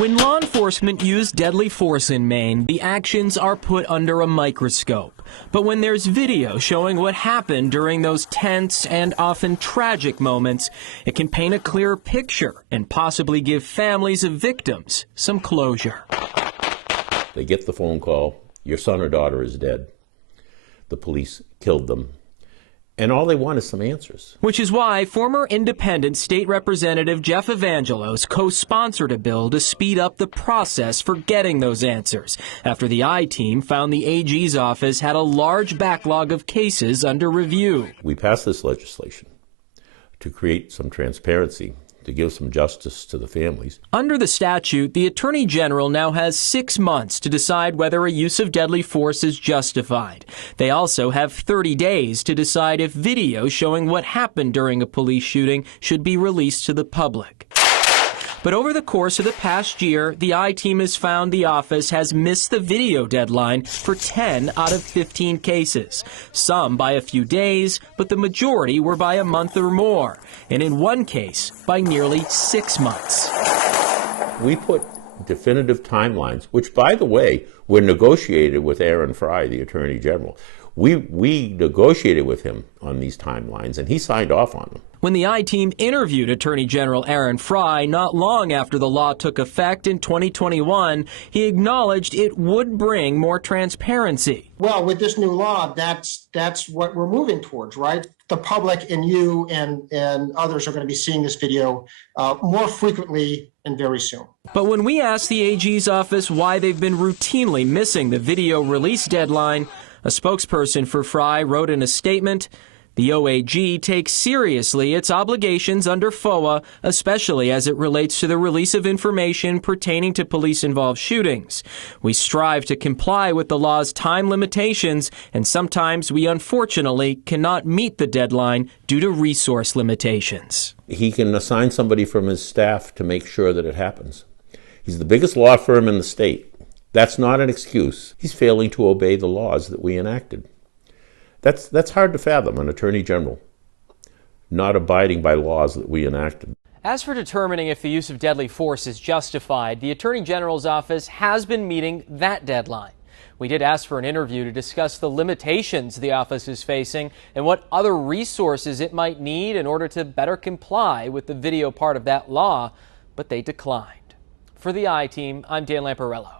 When law enforcement use deadly force in Maine, the actions are put under a microscope. But when there's video showing what happened during those tense and often tragic moments, it can paint a clearer picture and possibly give families of victims some closure. They get the phone call, your son or daughter is dead. The police killed them. And all they want is some answers. Which is why former independent state representative Jeff Evangelos co-sponsored a bill to speed up the process for getting those answers, after the I-Team found the AG's office had a large backlog of cases under review. We passed this legislation to create some transparency, to give some justice to the families. Under the statute, the Attorney General now has 6 months to decide whether a use of deadly force is justified. They also have 30 days to decide if video showing what happened during a police shooting should be released to the public. But over the course of the past year, the I-Team has found the office has missed the video deadline for 10 out of 15 cases. Some by a few days, but the majority were by a month or more. And in one case, by nearly 6 months. We put definitive timelines, which, by the way, were negotiated with Aaron Fry, the Attorney General. We negotiated with him on these timelines, and he signed off on them. When the I-Team interviewed Attorney General Aaron Fry not long after the law took effect in 2021, he acknowledged it would bring more transparency. Well, with this new law, that's what we're moving towards, right? The public and you and others are going to be seeing this video more frequently and very soon. But when we asked the AG's office why they've been routinely missing the video release deadline, a spokesperson for Fry wrote in a statement, "The OAG takes seriously its obligations under FOA, especially as it relates to the release of information pertaining to police-involved shootings. We strive to comply with the law's time limitations, and sometimes we unfortunately cannot meet the deadline due to resource limitations." He can assign somebody from his staff to make sure that it happens. He's the biggest law firm in the state. That's not an excuse. He's failing to obey the laws that we enacted. That's hard to fathom, an Attorney General not abiding by laws that we enacted. As for determining if the use of deadly force is justified, the Attorney General's office has been meeting that deadline. We did ask for an interview to discuss the limitations the office is facing and what other resources it might need in order to better comply with the video part of that law, but they declined. For the I-Team, I'm Dan Lamparello.